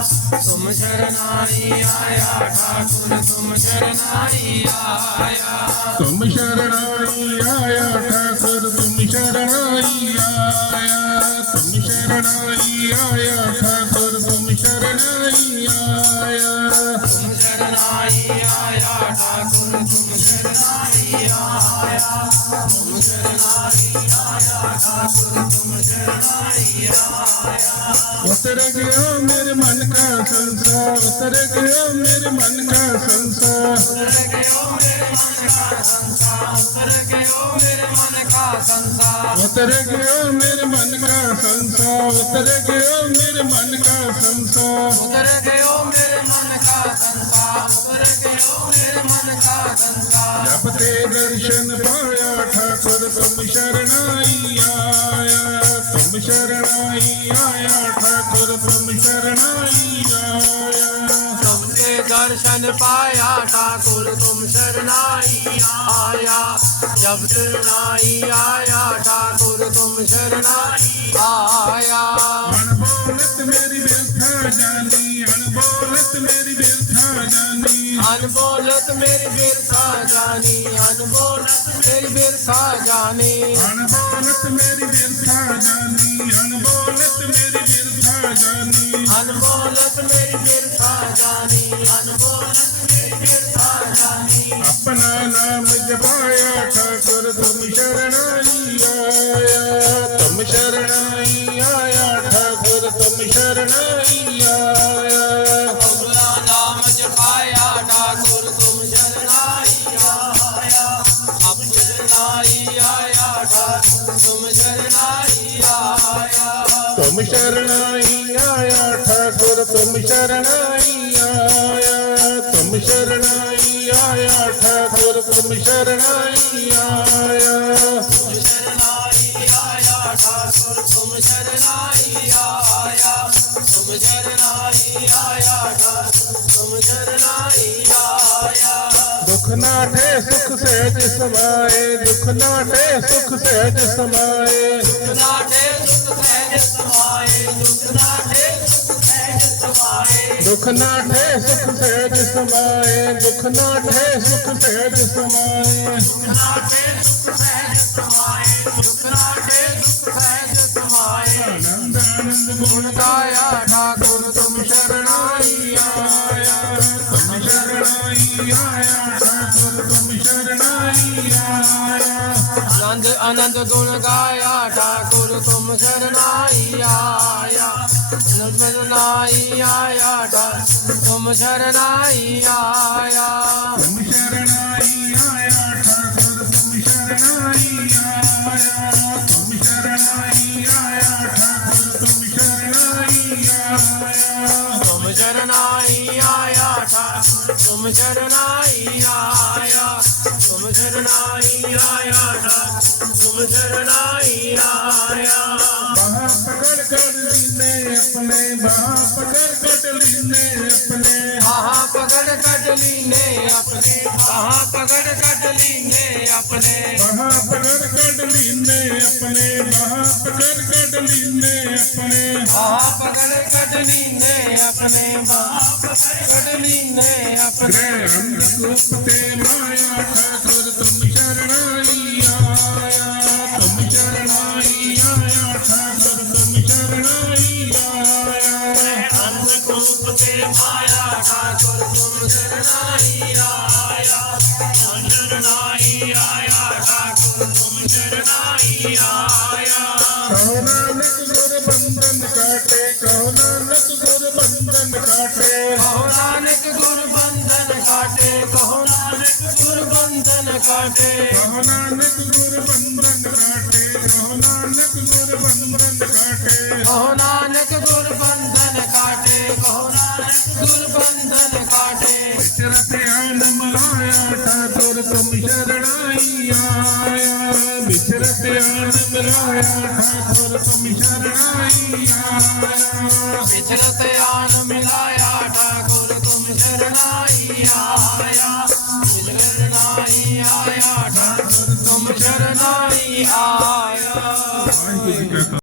तुम शरणाई आया ठाकुर तुम शरणाई आया। तुम शरणाई आया ठाकुर तुम शरणाई आया। तुम शरणाई आया ठाकुर तुम शरणाई आया। तुम शरणाई आया ठाकुर तुम शरणाई आया। तुम शरणाई आया ठाकुर तुम शरणाई आया। उतर गया मेरे मन का संसार, उतर गया मेरे मन का संसार। उतर गयो मेरे मन का संसार, उतर गयो मेरे मन का संसार। उतर गया मेरे मन का संसार, उतर गया मेरे मन का संसार। उतर गयो मेरे मन का संसार, उतर गयो मेरे मन का संसार। जब ते दर्शन पाया ठाकुर तुम शरणाई आया। तुम शरणाई आया ठाकुर तुम शरणाई आया। तुमसे दर्शन पाया ठाकुर तुम शरणाई आया। जब शरणाई आया ठाकुर तुम शरणाई आया। अनबोलत मेरी व्यथा जानी, अनबोलत मेरी व्यथा जानी। अनबोलत मेरी बिरथा जानी, अनबोलत मेरी बिरथा जानी। अनबोलत मेरी व्यथा जानी, अनबोलत मेरी व्यथा जानी। अनबोलत मेरी बिरथा जानी, अनबोलत मेरी बिरथा जानी। अपना नाम जपाया ठाकुर तुम शरणाई आया। तुम शरणाई आया ठाकुर तुम शरणाई आया। अपना नाम जपाया ठाकुर तुम शरणाई आया। अब शरणाई आया ठाकुर तुम शरणाई आया। तुम शरणाई आया ठाकुर तुम शरणाई आया। तुम शरणाई आया ठाकुर तुम शरणाई आया। तुम शरणाई आया ठाकुर तुम शरणाई आया। तुम शरणाई आया ठाकुर तुम शरणाई आया। दुख नाठे सुख सहज समाए, दुख नाठे सुख सहज समाए। दुख नाटे सुख सहज समाए, दुख नाटे सुख सहज समाए। दुख नाठे सुख सहज समाए, दुख नाठे सुख सहज समाए। दुख नाटे सुख सहज समाए, दुख नाटे सुख सहज समाए। आनंद आनंद गुण गाया ठाकुर तुम शरणाई आया। तुम शरणाई आया ठाकुर तुम शरणाई आया। आनंद आनंद गुण गाया ठाकुर तुम शरणाई आया। शरणाई आया ठाकुर तुम शरणाई आया। तुम शरणाई आया ठाकुर तुम शरणाई आया। तुम शरणाई आया ठाकुर तुम शरणाई आया। तुम शरणाई आया ठाकुर तुम शरणाई आया। तुम शरणाई आया ठाकुर तुम शरणाई आया। बाह पकड़ कर लीने अपने, बाह पकड़ कर लीने अपने। कहाँ पकड़ कटली ने अपने, कहाँ पकड़ कटली ने अपने। बाह पकड़ कर लीने अपने, बाह पकड़ कर लीने अपने। कहाँ पकड़ कटली ने अपने, कहाँ पकड़ कटली ने अपने। अंधकूप ते माया ठाकुर तुम शरणाई आया। तुम शरणाई आया ठाकुर तुम शरणाई आया। अंधकूप ते माया ठाकुर तुम शरणाई आया। तुम शरणाई आया ठाकुर तुम शरणाई आया। कहो नानक गुर बंधन काटे, कहो नानक गुर बंधन काटे। कहो नानक गुर बंधन काटे, कहो नानक गुर बंधन काटे। कहो नानक गुर बंधन काटे, कहो नानक गुर बंधन काटे। कहो नानक गुर बंधन काटे, कहो नानक गुर बंधन काटे। विचरत आन मिलाया ठाकुर तुम शरणाई आया। विचरत आन मिलाया ठाकुर तुम शरणाई आया। विचरत आन मिलाया ठाकुर तुम शरणाई आया। शरणाई आया ठाकुर तुम शरणाई आया। वाहिगुरू जी का